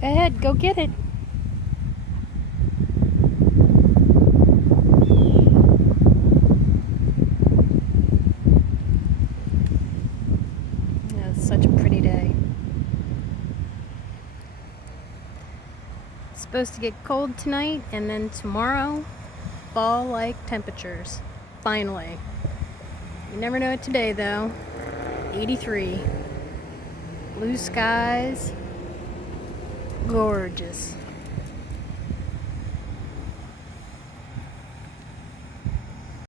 Go ahead, go get it. Yeah, it's such a pretty day. It's supposed to get cold tonight, and then tomorrow, fall-like temperatures. Finally. You never know it today, though. 83. Blue skies. Gorgeous.